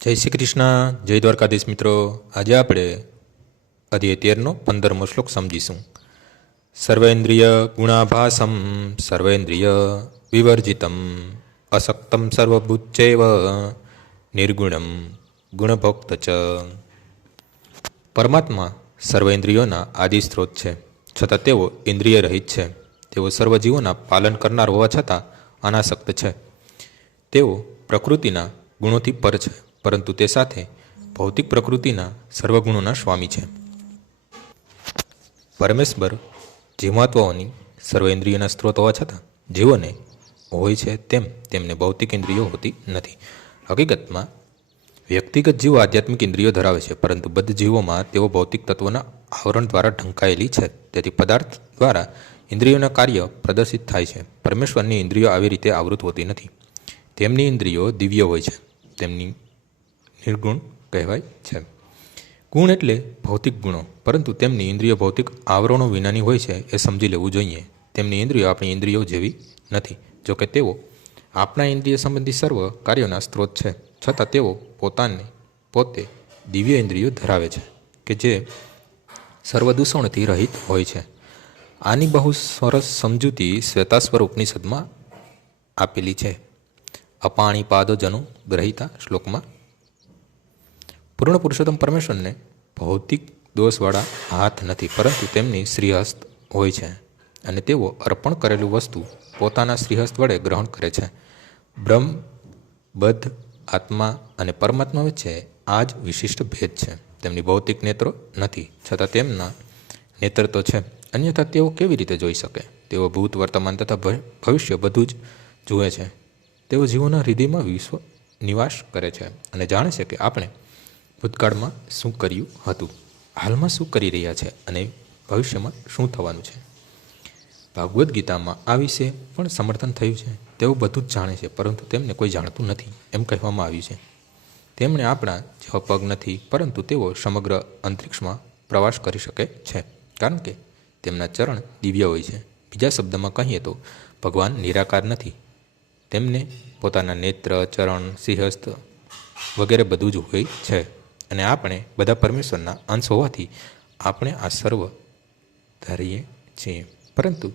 જય શ્રી કૃષ્ણ, જય દ્વારકાધીશ મિત્રો. આજે આપણે અધ્યાય 13નો 15મો શ્લોક સમજીશું. સર્વેન્દ્રિય ગુણાભાસમ સર્વેન્દ્રિય વિવર્જિતમ અસક્તમ સર્વભૂતચૈવ નિર્ગુણમ ગુણભોક્ત ચ. પરમાત્મા સર્વેન્દ્રિયોના આદિ સ્ત્રોત છે, છતાં તેઓ ઇન્દ્રિય રહિત છે. તેઓ સર્વજીવોના પાલન કરનાર હોવા છતાં અનાસક્ત છે. તેઓ પ્રકૃતિના ગુણોથી પર છે, પરંતુ તે સાથે ભૌતિક પ્રકૃતિના સર્વગુણોના સ્વામી છે. પરમેશ્વર જીવાત્માઓની સર્વેન્દ્રિયના સ્ત્રોત હોવા છતાં જીવોને હોય છે તેમ તેમને ભૌતિક ઇન્દ્રિયો હોતી નથી. હકીકતમાં વ્યક્તિગત જીવો આધ્યાત્મિક ઇન્દ્રિયો ધરાવે છે, પરંતુ બદ્ધ જીવોમાં તેઓ ભૌતિક તત્વોના આવરણ દ્વારા ઢંકાયેલી છે. તેથી પદાર્થ દ્વારા ઇન્દ્રિયોના કાર્ય પ્રદર્શિત થાય છે. પરમેશ્વરની ઇન્દ્રિયો આવી રીતે આવૃત હોતી નથી. તેમની ઇન્દ્રિયો દિવ્ય હોય છે. તેમની નિર્ગુણ કહેવાય છે. ગુણ એટલે ભૌતિક ગુણો, પરંતુ તેમની ઇન્દ્રિયો ભૌતિક આવરણો વિનાની હોય છે એ સમજી લેવું જોઈએ. તેમની ઇન્દ્રિયો આપણી ઇન્દ્રિયો જેવી નથી. જોકે તેઓ આપણા ઇન્દ્રિય સંબંધી સર્વ કાર્યોના સ્ત્રોત છે, છતાં તેઓ પોતે દિવ્ય ઇન્દ્રિયો ધરાવે છે કે જે સર્વ દૂષણથી રહિત હોય છે. આની બહુ સરસ સમજૂતી શ્વેતાશ્વર ઉપનિષદમાં આપેલી છે. અપાણીપાદો જનો ગ્રહિતા શ્લોકમાં પૂર્ણ પુરુષોત્તમ પરમેશ્વરને ભૌતિક દોષવાળા હાથ નથી, પરંતુ તેમની શ્રીહસ્ત હોય છે અને તેઓ અર્પણ કરેલું વસ્તુ પોતાના શ્રીહસ્ત વડે ગ્રહણ કરે છે. બ્રહ્મ, બદ્ધ, આત્મા અને પરમાત્મા વચ્ચે આ જ વિશિષ્ટ ભેદ છે. તેમની ભૌતિક નેત્રો નથી, છતાં તેમના નેત્ર તો છે. અન્યથા તેઓ કેવી રીતે જોઈ શકે? તેઓ ભૂત, વર્તમાન તથા ભવિષ્ય બધું જ જુએ છે. તેઓ જીવોના હૃદયમાં નિવાસ કરે છે અને જાણે છે કે આપણે ભૂતકાળમાં શું કર્યું હતું, હાલમાં શું કરી રહ્યા છે અને ભવિષ્યમાં શું થવાનું છે. ભાગવદ્ ગીતામાં આ વિશે પણ સમર્થન થયું છે. તેઓ બધું જ જાણે છે, પરંતુ તેમને કોઈ જાણતું નથી એમ કહેવામાં આવ્યું છે. તેમણે આપણા જેવા પગ નથી, પરંતુ તેઓ સમગ્ર અંતરિક્ષમાં પ્રવાસ કરી શકે છે, કારણ કે તેમના ચરણ દિવ્ય હોય છે. બીજા શબ્દમાં કહીએ તો ભગવાન નિરાકાર નથી. તેમને પોતાના નેત્ર, ચરણ, સિંહસ્થ વગેરે બધું જ હોય છે અને આપણે બધા પરમેશ્વરના અંશ હોવાથી આપણે આ સર્વ ધારીએ છીએ. પરંતુ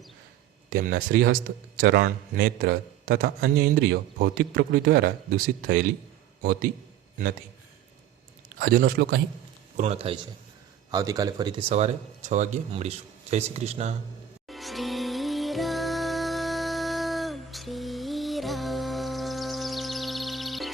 તેમના શ્રીહસ્ત, ચરણ, નેત્ર તથા અન્ય ઇન્દ્રિયો ભૌતિક પ્રકૃતિ દ્વારા દૂષિત થયેલી હોતી નથી. આજનો શ્લોક અહીં પૂર્ણ થાય છે. આવતીકાલે ફરીથી સવારે 6 વાગ્યે મળીશું. જય શ્રી કૃષ્ણ.